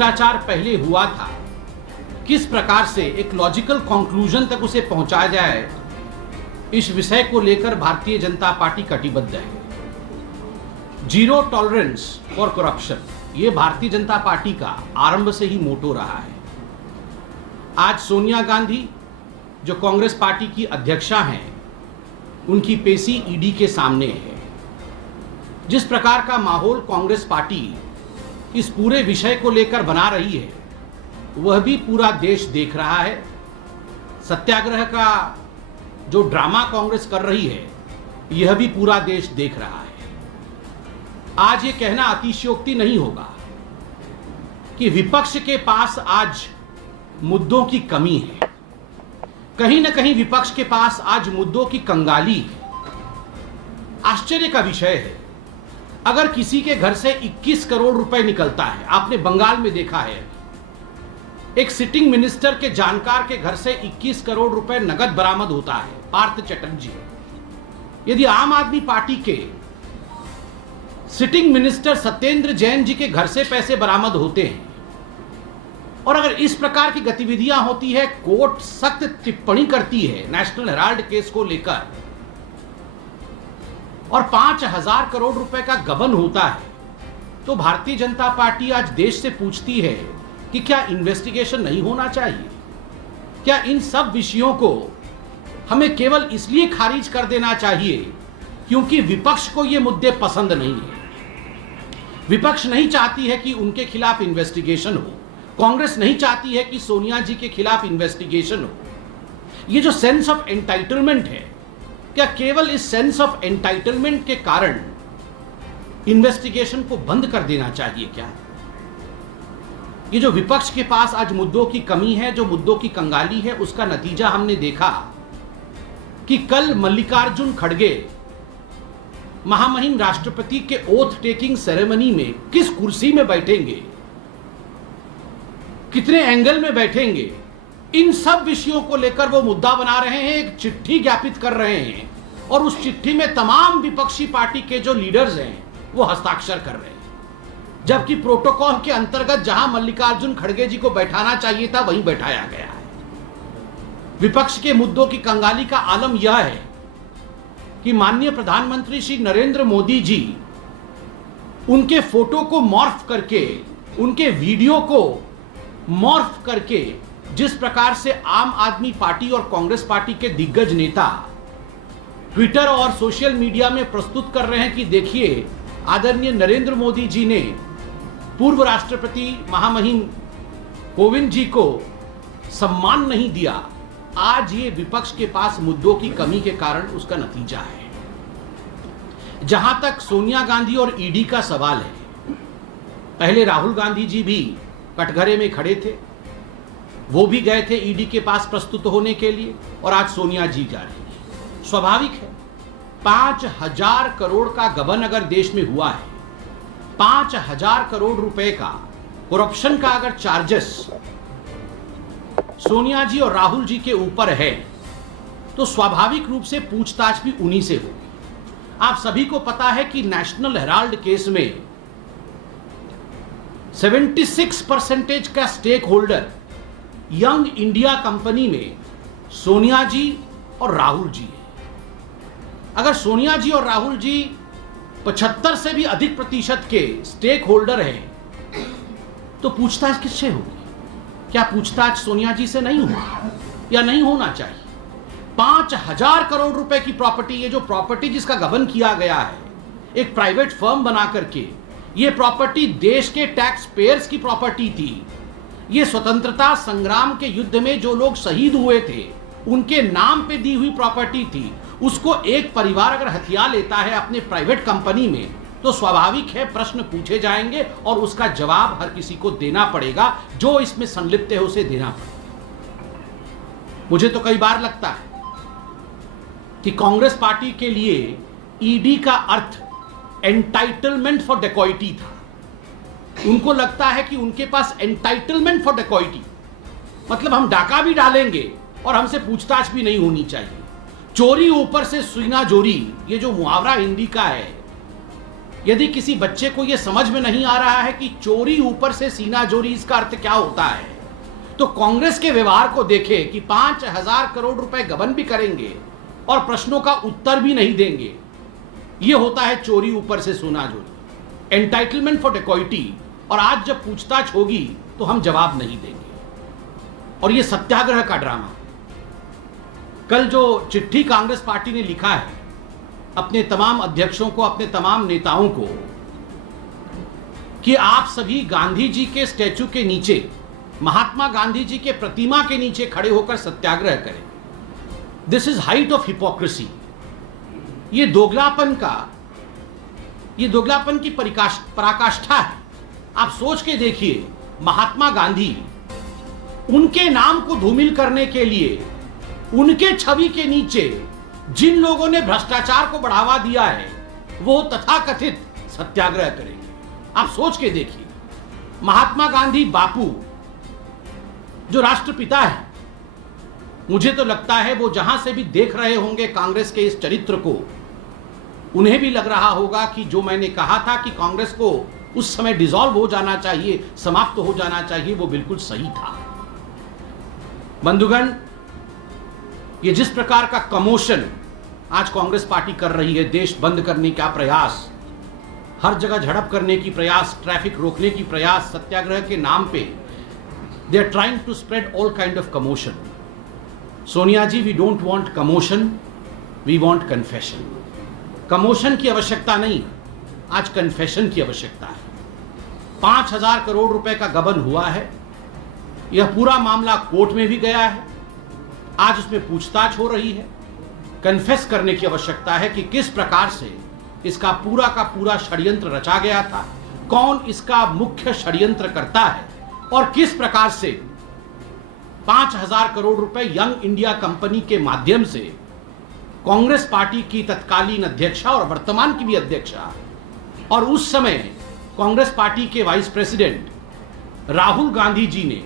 भ्रष्टाचार पहले हुआ था, किस प्रकार से एक लॉजिकल कंक्लूजन तक उसे पहुंचाया जाए, इस विषय को लेकर भारतीय जनता पार्टी कटिबद्ध है। जीरो टॉलरेंस फॉर करप्शन, ये भारतीय जनता पार्टी का आरंभ से ही मोटो रहा है। आज सोनिया गांधी जो कांग्रेस पार्टी की अध्यक्षा हैं, उनकी पेशी ईडी के सामने है। जिस प्रकार का माहौल कांग्रेस पार्टी इस पूरे विषय को लेकर बना रही है, वह भी पूरा देश देख रहा है। सत्याग्रह का जो ड्रामा कांग्रेस कर रही है, यह भी पूरा देश देख रहा है। आज ये कहना अतिशयोक्ति नहीं होगा कि विपक्ष के पास आज मुद्दों की कमी है। कहीं न कहीं विपक्ष के पास आज मुद्दों की कंगाली है। आश्चर्य का विषय है, अगर किसी के घर से 21 करोड़ रुपए निकलता है, आपने बंगाल में देखा है, एक सिटिंग मिनिस्टर के जानकार के घर से 21 करोड़ रुपए नगद बरामद होता है, पार्थ चटर्जी। यदि आम आदमी पार्टी के सिटिंग मिनिस्टर सत्येंद्र जैन जी के घर से पैसे बरामद होते हैं और अगर इस प्रकार की गतिविधियां होती है, कोर्ट सख्त टिप्पणी करती है नेशनल हेराल्ड केस को लेकर और 5,000 करोड़ रुपए का गबन होता है, तो भारतीय जनता पार्टी आज देश से पूछती है कि क्या इन्वेस्टिगेशन नहीं होना चाहिए? क्या इन सब विषयों को हमें केवल इसलिए खारिज कर देना चाहिए क्योंकि विपक्ष को ये मुद्दे पसंद नहीं है? विपक्ष नहीं चाहती है कि उनके खिलाफ इन्वेस्टिगेशन हो, कांग्रेस नहीं चाहती है कि सोनिया जी के खिलाफ इन्वेस्टिगेशन हो। ये जो सेंस ऑफ एंटाइटलमेंट है, क्या केवल इस सेंस ऑफ एंटाइटलमेंट के कारण इन्वेस्टिगेशन को बंद कर देना चाहिए क्या? ये जो विपक्ष के पास आज मुद्दों की कमी है, जो मुद्दों की कंगाली है, उसका नतीजा हमने देखा कि कल मल्लिकार्जुन खड़गे महामहिम राष्ट्रपति के ओथ टेकिंग सेरेमनी में किस कुर्सी में बैठेंगे, कितने एंगल में बैठेंगे, इन सब विषयों को लेकर वो मुद्दा बना रहे हैं, एक चिट्ठी ज्ञापित कर रहे हैं और उस चिट्ठी में तमाम विपक्षी पार्टी के जो लीडर्स हैं वो हस्ताक्षर कर रहे हैं। जबकि प्रोटोकॉल के अंतर्गत जहां मल्लिकार्जुन खड़गे जी को बैठाना चाहिए था, वहीं बैठाया गया है। विपक्ष के मुद्दों की कंगाली का आलम यह है कि माननीय प्रधानमंत्री श्री नरेंद्र मोदी जी उनके फोटो को मॉर्फ करके, उनके वीडियो को मॉर्फ करके जिस प्रकार से आम आदमी पार्टी और कांग्रेस पार्टी के दिग्गज नेता ट्विटर और सोशल मीडिया में प्रस्तुत कर रहे हैं कि देखिए, आदरणीय नरेंद्र मोदी जी ने पूर्व राष्ट्रपति महामहिम कोविंद जी को सम्मान नहीं दिया। आज ये विपक्ष के पास मुद्दों की कमी के कारण उसका नतीजा है। जहां तक सोनिया गांधी और ईडी का सवाल है, पहले राहुल गांधी जी भी कटघरे में खड़े थे, वो भी गए थे ईडी के पास प्रस्तुत होने के लिए, और आज सोनिया जी जा रही है। स्वाभाविक है, 5,000 करोड़ का गबन अगर देश में हुआ है, 5,000 करोड़ रुपए का करप्शन का अगर चार्जेस सोनिया जी और राहुल जी के ऊपर है, तो स्वाभाविक रूप से पूछताछ भी उन्हीं से होगी। आप सभी को पता है कि नेशनल हेराल्ड केस में 76% का stake holder young India company में सोनिया जी और राहुल जी है। अगर सोनिया जी और राहुल जी 75 से भी अधिक प्रतिशत के स्टेक होल्डर हैं, तो पूछताछ किससे होगी? क्या पूछताछ सोनिया जी से नहीं होगी या नहीं होना चाहिए? 5,000 करोड़ रुपए की प्रॉपर्टी, ये जो प्रॉपर्टी जिसका गबन किया गया है एक प्राइवेट फर्म बना करके, ये प्रॉपर्टी देश के टैक्स पेयर्स की प्रॉपर्टी थी। ये स्वतंत्रता संग्राम के युद्ध में जो लोग शहीद हुए थे, उनके नाम पे दी हुई प्रॉपर्टी थी। उसको एक परिवार अगर हथिया लेता है अपने प्राइवेट कंपनी में, तो स्वाभाविक है प्रश्न पूछे जाएंगे और उसका जवाब हर किसी को देना पड़ेगा, जो इसमें संलिप्त है उसे देना पड़ेगा। मुझे तो कई बार लगता है कि कांग्रेस पार्टी के लिए ईडी का अर्थ एंटाइटलमेंट फॉर डेकॉइटी था। उनको लगता है कि उनके पास एंटाइटलमेंट फॉर डेकॉइटी मतलब हम डाका भी डालेंगे और हमसे पूछताछ भी नहीं होनी चाहिए। चोरी ऊपर से सुइना जोरी, ये जो मुहावरा हिंदी का है, यदि किसी बच्चे को यह समझ में नहीं आ रहा है कि चोरी ऊपर से सीना जोरी इसका अर्थ क्या होता है, तो कांग्रेस के व्यवहार को देखे कि 5,000 करोड़ रुपए गबन भी करेंगे और प्रश्नों का उत्तर भी नहीं देंगे। यह होता है चोरी ऊपर से सोना जोरी, एंटाइटलमेंट फॉर डेकॉइटी। और आज जब पूछताछ होगी तो हम जवाब नहीं देंगे। और यह सत्याग्रह का ड्रामा, कल जो चिट्ठी कांग्रेस पार्टी ने लिखा है अपने तमाम अध्यक्षों को, अपने तमाम नेताओं को, कि आप सभी गांधी जी के स्टैचू के नीचे, महात्मा गांधी जी के प्रतिमा के नीचे खड़े होकर सत्याग्रह करें। This is height of hypocrisy. ये दोगलापन की पराकाष्ठा है। आप सोच के देखिए, महात्मा गांधी, उनके नाम को धूमिल करने के लिए उनके छवि के नीचे जिन लोगों ने भ्रष्टाचार को बढ़ावा दिया है वो तथाकथित सत्याग्रह करेंगे। आप सोच के देखिए, महात्मा गांधी बापू जो राष्ट्रपिता है, मुझे तो लगता है वो जहां से भी देख रहे होंगे कांग्रेस के इस चरित्र को, उन्हें भी लग रहा होगा कि जो मैंने कहा था कि कांग्रेस को उस समय डिसॉल्व हो जाना चाहिए, समाप्त हो जाना चाहिए, वो बिल्कुल सही था। बंधुगण, ये जिस प्रकार का कमोशन आज कांग्रेस पार्टी कर रही है, देश बंद करने का प्रयास, हर जगह झड़प करने की प्रयास, ट्रैफिक रोकने की प्रयास, सत्याग्रह के नाम पे they are trying to spread all kind of commotion. Sonia ji, we don't want commotion, we want confession. Commotion की आवश्यकता नहीं, आज कन्फेशन की आवश्यकता है। 5,000 करोड़ रुपए का गबन हुआ है, यह पूरा मामला कोर्ट में भी गया है, आज उसमें पूछताछ हो रही है। कन्फेस करने की आवश्यकता है कि किस प्रकार से इसका पूरा का पूरा षड्यंत्र रचा गया था, कौन इसका मुख्य षड्यंत्र करता है और किस प्रकार से 5,000 करोड़ रुपए यंग इंडिया कंपनी के माध्यम से कांग्रेस पार्टी की तत्कालीन अध्यक्षा और वर्तमान की भी अध्यक्षा और उस समय कांग्रेस पार्टी के वाइस प्रेसिडेंट राहुल गांधी जी ने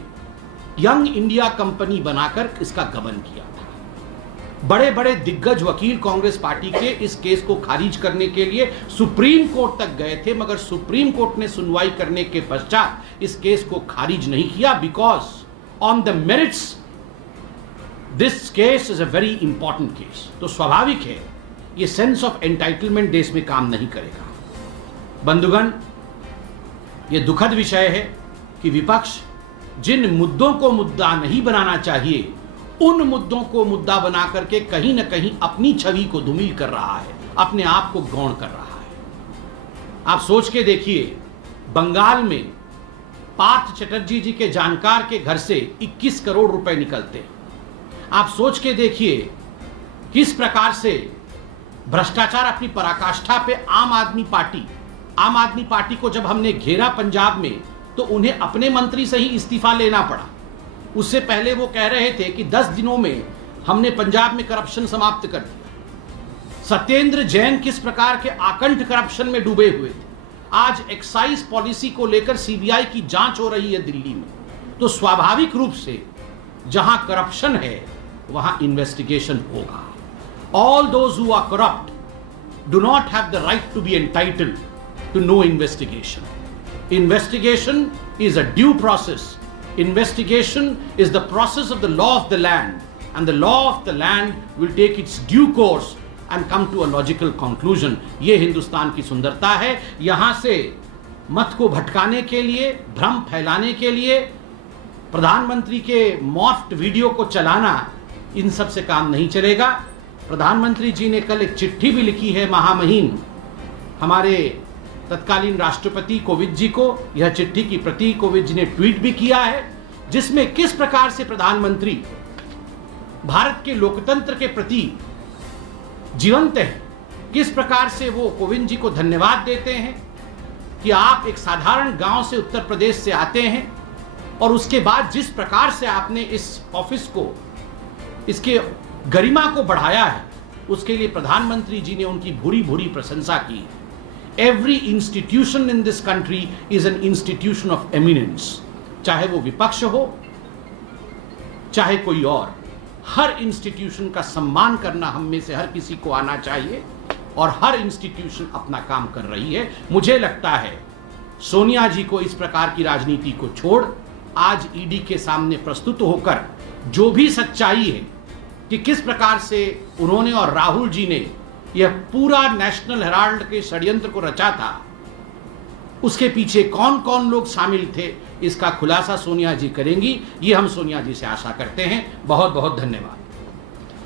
यंग इंडिया कंपनी बनाकर इसका गबन किया था। बड़े बड़े दिग्गज वकील कांग्रेस पार्टी के इस केस को खारिज करने के लिए सुप्रीम कोर्ट तक गए थे, मगर सुप्रीम कोर्ट ने सुनवाई करने के पश्चात इस केस को खारिज नहीं किया, because on the merits this case is a very important case. तो स्वाभाविक है ये सेंस ऑफ एंटाइटलमेंट देश में काम नहीं करेगा। बंधुगण, ये दुखद विषय है कि विपक्ष जिन मुद्दों को मुद्दा नहीं बनाना चाहिए, उन मुद्दों को मुद्दा बना करके कहीं ना कहीं अपनी छवि को धूमिल कर रहा है, अपने आप को गौण कर रहा है। आप सोच के देखिए, बंगाल में पार्थ चटर्जी जी के जानकार के घर से 21 करोड़ रुपए निकलते हैं। आप सोच के देखिए किस प्रकार से भ्रष्टाचार अपनी पराकाष्ठा पे आम आदमी पार्टी को जब हमने घेरा पंजाब में, तो उन्हें अपने मंत्री से ही इस्तीफा लेना पड़ा। उससे पहले वो कह रहे थे कि 10 दिनों में हमने पंजाब में करप्शन समाप्त कर दिया। सत्येंद्र जैन किस प्रकार के आकंठ करप्शन में डूबे हुए थे। आज एक्साइज पॉलिसी को लेकर सीबीआई की जांच हो रही है दिल्ली में। तो स्वाभाविक रूप से जहां करप्शन है वहां इन्वेस्टिगेशन होगा। All those who are corrupt do not have the right to be entitled to no investigation. Investigation is a due process. Investigation is the process of the law of the land, and the law of the land will take its due course and come to a logical conclusion. ये हिंदुस्तान की सुंदरता है। यहां से मत को भटकाने के लिए, भ्रम फैलाने के लिए, प्रधानमंत्री के मॉफ्ट वीडियो को चलाना, इन सब से काम नहीं चलेगा। प्रधानमंत्री जी ने कल एक चिट्ठी भी लिखी है महामहिम हमारे तत्कालीन राष्ट्रपति कोविंद जी को। यह चिट्ठी की प्रति कोविंद जी ने ट्वीट भी किया है, जिसमें किस प्रकार से प्रधानमंत्री भारत के लोकतंत्र के प्रति जीवंत है, किस प्रकार से वो कोविंद जी को धन्यवाद देते हैं कि आप एक साधारण गांव से उत्तर प्रदेश से आते हैं और उसके बाद जिस प्रकार से आपने इस ऑफिस को, इसके गरिमा को बढ़ाया है, उसके लिए प्रधानमंत्री जी ने उनकी भूरी भूरी प्रशंसा की। Every institution in this country is an institution of eminence, चाहे वो विपक्ष हो चाहे कोई और। हर इंस्टीट्यूशन का सम्मान करना हम में से हर किसी को आना चाहिए। और हर इंस्टीट्यूशन अपना काम कर रही है। मुझे लगता है सोनिया जी को इस प्रकार की राजनीति को छोड़ आज ईडी के सामने प्रस्तुत होकर जो भी सच्चाई है कि किस प्रकार से उन्होंने और राहुल जी ने यह पूरा नेशनल हेराल्ड के षड्यंत्र को रचा था, उसके पीछे कौन कौन लोग शामिल थे, इसका खुलासा सोनिया जी करेंगी। ये हम सोनिया जी से आशा करते हैं। बहुत बहुत धन्यवाद।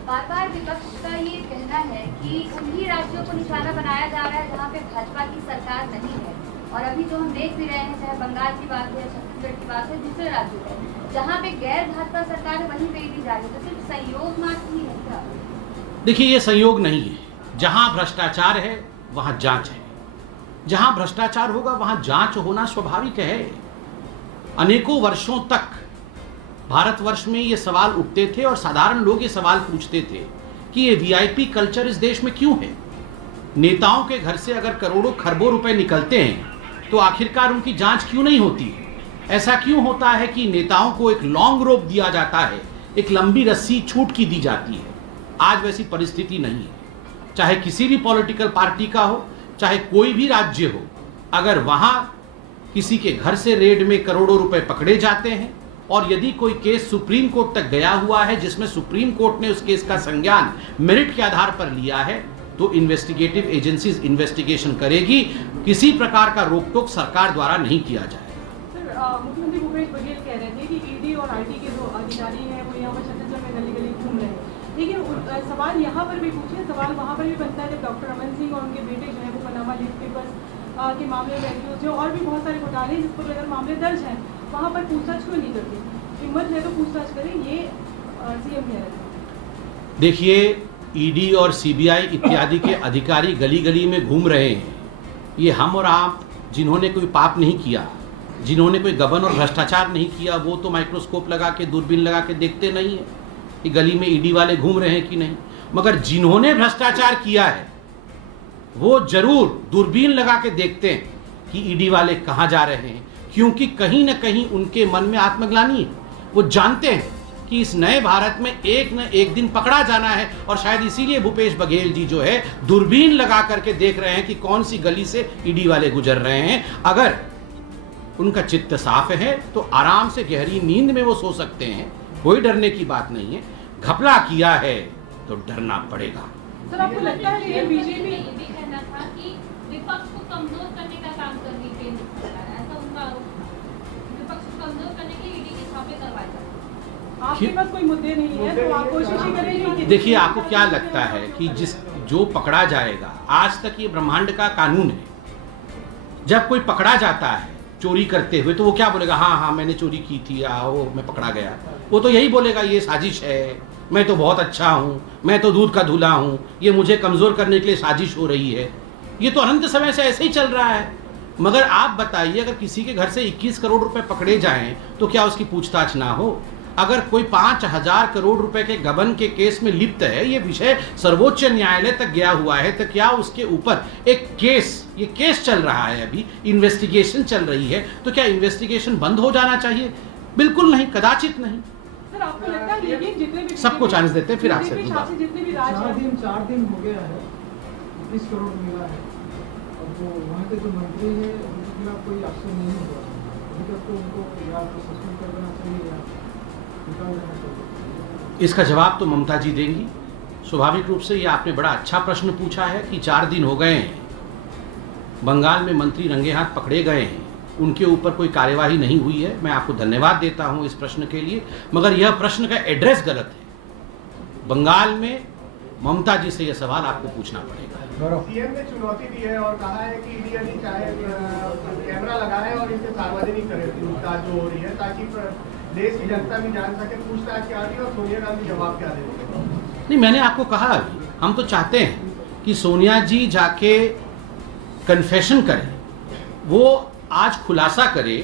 बार बार विपक्ष का ये कहना है कि उन्हीं राज्यों को निशाना बनाया जा रहा है जहाँ पे भाजपा की सरकार नहीं है, और अभी जो हम देख भी रहे हैं, चाहे बंगाल की बात है, छत्तीसगढ़ की बात है, दूसरे राज्यों में जहाँ पे गैर भाजपा सरकार है वहीं पे ईडी जा रही है, तो सिर्फ संयोग मात्र ही है क्या? देखिए, ये संयोग नहीं है। जहां भ्रष्टाचार है वहां जांच है, जहां भ्रष्टाचार होगा वहां जांच होना स्वाभाविक है। अनेकों वर्षों तक भारतवर्ष में ये सवाल उठते थे और साधारण लोग ये सवाल पूछते थे कि ये वीआईपी कल्चर इस देश में क्यों है। नेताओं के घर से अगर करोड़ों खरबों रुपए निकलते हैं तो आखिरकार उनकी जांच क्यों नहीं होती है? ऐसा क्यों होता है कि नेताओं को एक लॉन्ग रोप दिया जाता है, एक लंबी रस्सी छूट की दी जाती है? आज वैसी परिस्थिति नहीं है। चाहे किसी भी पॉलिटिकल पार्टी का हो, चाहे कोई भी राज्य हो, अगर वहां किसी के घर से रेड में करोड़ों रुपए पकड़े जाते हैं और यदि कोई केस सुप्रीम कोर्ट तक गया हुआ है जिसमें सुप्रीम कोर्ट ने उस केस का संज्ञान मेरिट के आधार पर लिया है, तो इन्वेस्टिगेटिव एजेंसीज इन्वेस्टिगेशन करेगी। किसी प्रकार का रोक टोक सरकार द्वारा नहीं किया जाएगा। सर, मुख्यमंत्री भूपेश बघेल कह रहे थे कि ईडी और आईटी के जो अधिकारी हैं वो यहाँ पर छत्तीसगढ़ में गली गली घूम रहे हैं, लेकिन सवाल यहाँ पर भी पूछे, सवाल वहाँ पर भी बनता है जब डॉक्टर रमन सिंह और उनके बेटे जो है वो पनामा लीक पेपर्स के मामले में एक्यूज है और भी बहुत सारे घोटाले जिस पर अगर मामले दर्ज हैं वहाँ पर पूछताछ क्यों नहीं करती? हिम्मत है तो पूछताछ करें, ये सीएम कह रहे थे। देखिए, ईडी और सीबीआई इत्यादि के अधिकारी गली गली में घूम रहे हैं। ये हम और आप जिन्होंने कोई पाप नहीं किया, जिन्होंने कोई गबन और भ्रष्टाचार नहीं किया, वो तो माइक्रोस्कोप लगा के, दूरबीन लगा के देखते नहीं है कि गली में ईडी वाले घूम रहे हैं कि नहीं। मगर जिन्होंने भ्रष्टाचार किया है वो जरूर दूरबीन लगा के देखते हैं कि ईडी वाले कहाँ जा रहे हैं, क्योंकि कहीं ना कहीं उनके मन में आत्मग्लानि है। वो जानते हैं कि इस नए भारत में एक न एक दिन पकड़ा जाना है, और शायद इसीलिए भूपेश बघेल जी जो है दूरबीन लगा करके देख रहे हैं कि कौन सी गली से ईडी वाले गुजर रहे हैं। अगर उनका चित्त साफ है तो आराम से गहरी नींद में वो सो सकते हैं, कोई डरने की बात नहीं है। घपला किया है तो डरना पड़ेगा। सर, आपको लगता है कि बीजेपी ये भी कहना था कि विपक्ष को कमजोर करने का काम कर रही है, ऐसा उनका आरोप था। विपक्ष को कमजोर करने के लिए ईडी के छापे करवाए जाते। आपके पास कोई मुद्दे नहीं है तो आप कोशिश ही करेंगे। देखिए, आपको क्या लगता है कि जो पकड़ा जाएगा, आज तक ये ब्रह्मांड का कानून है, जब कोई पकड़ा जाता है चोरी करते हुए तो वो क्या बोलेगा? हाँ मैंने चोरी की थी, आओ मैं पकड़ा गया। वो तो यही बोलेगा ये साजिश है, मैं तो बहुत अच्छा हूँ, मैं तो दूध का धूला हूँ, ये मुझे कमजोर करने के लिए साजिश हो रही है। ये तो अनंत समय से ऐसे ही चल रहा है। मगर आप बताइए, अगर किसी के घर से 21 करोड़ रुपए पकड़े जाएं तो क्या उसकी पूछताछ ना हो? अगर कोई 5,000 करोड़ रुपए के गबन के केस में लिप्त है, ये विषय सर्वोच्च न्यायालय तक गया हुआ है, तो क्या उसके ऊपर एक ये केस चल रहा है, अभी इन्वेस्टिगेशन चल रही है, तो क्या इन्वेस्टिगेशन बंद हो जाना चाहिए? बिल्कुल नहीं, कदाचित नहीं। सर, आपको लगता है कि जितने भी सबको चांस देते हैं, फिर आपसे जितने भी राज्य 4 दिन हो गया है, 20 करोड़ मिला है, और वो वहाँ के जो मंत्री है उनके खिलाफ कोई एक्शन नहीं हुआ। अभी तक तो उनको या तो सस्पेंड कर देना चाहिए या निकाल देना चाहिए। इसका जवाब तो ममता जी देंगी। स्वाभाविक रूप से ये आपने बड़ा अच्छा प्रश्न पूछा है कि 4 दिन हो गए हैं, बंगाल में मंत्री रंगे हाथ पकड़े गए हैं, उनके ऊपर कोई कार्यवाही नहीं हुई है। मैं आपको धन्यवाद देता हूं इस प्रश्न के लिए, मगर यह प्रश्न का एड्रेस गलत है। बंगाल में ममता जी से यह सवाल आपको पूछना पड़ेगा। सीएम ने चुनौती दी है और कहा है कि ईडी यदि चाहे कैमरा लगाए और इसे सार्वजनिक करे पूछताछ जो हो रही है, ताकि देश की जनता भी जान सके पूछताछ क्या रही है और सोनिया गांधी जवाब क्या दे रही है। नहीं, मैंने आपको कहा अभी, हम तो चाहते हैं कि सोनिया जी जाके कन्फेशन करें, वो आज खुलासा करे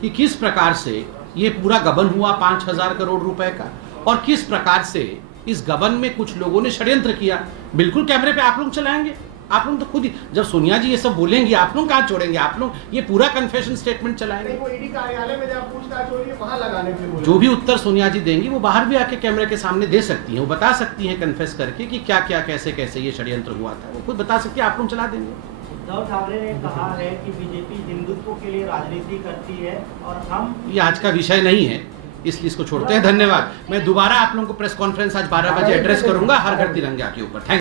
कि किस प्रकार से ये पूरा गबन हुआ 5,000 करोड़ रुपए का, और किस प्रकार से इस गबन में कुछ लोगों ने षड्यंत्र किया। बिल्कुल कैमरे पे आप लोग चलाएंगे, आप लोग तो खुद ही, जब सोनिया जी ये सब बोलेंगी आप लोग कहाँ छोड़ेंगे, आप लोग ये पूरा कन्फेशन स्टेटमेंट चलाएंगे। नहीं, वो ईडी कार्यालय में जब पूछताछ हो रही है वहां लगाने के लिए बोले। जो भी उत्तर सोनिया जी देंगी वो बाहर भी आके कैमरे के सामने दे सकती हैं, वो बता सकती हैं कन्फेस करके कि क्या क्या कैसे कैसे ये षड्यंत्र हुआ था, वो खुद बता सकती है, आप लोग चला देंगे। उद्धव ठाकरे ने कहा है कि बीजेपी हिंदुत्व के लिए राजनीति करती है और हम, ये आज का विषय नहीं है, इसलिए इसको छोड़ते हैं। धन्यवाद। मैं दोबारा आप लोगों को प्रेस कॉन्फ्रेंस आज 12 बजे एड्रेस करूंगा हर घर तिरंगा के ऊपर। थैंक